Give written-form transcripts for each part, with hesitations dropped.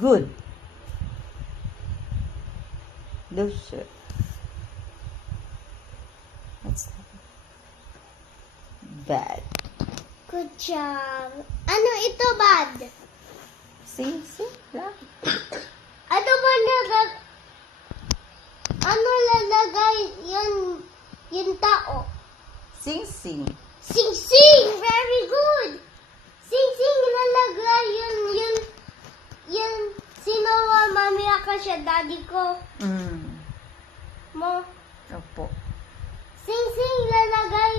Good. Loser. What's that? Bad. Good job. Ano ito, bad? Sing lang. Ano ba ano lalagay yung tao? Sing. Sing, sing! Very good! Sing, sing! Lalagay yun, sino mami ako siya, daddy ko, mo. Opo. Sing, sing! Lalagay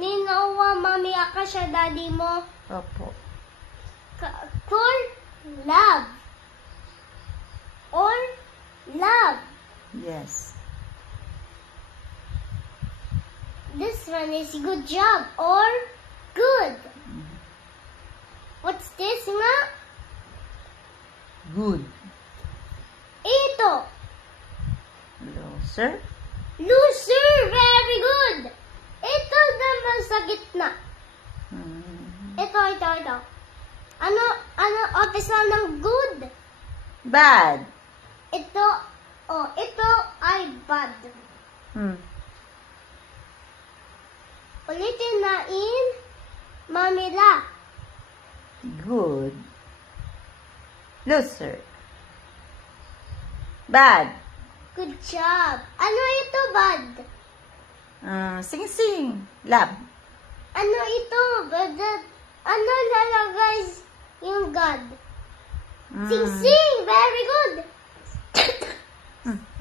ni Noah, mami ako siya, daddy mo. Opo. For love. Or love. Yes. This one is good job or good. What's this nga? Good. Ito. Loser. Loser. Very good. Ito naman sa gitna. Ito. Ano office ng good? Bad. Ito ay bad. Ulitin na in Manila. Good. Loser. Bad. Good job. Ano ito, bad? Sing. Love. Ano ito, bad? Ano lalagay yung God? Sing. Very good.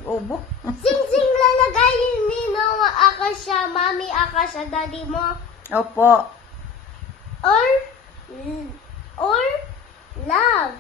Obo. Sing lalagay ni Noah Akasha, Mami Akasha, Daddy mo. Opo. Or love.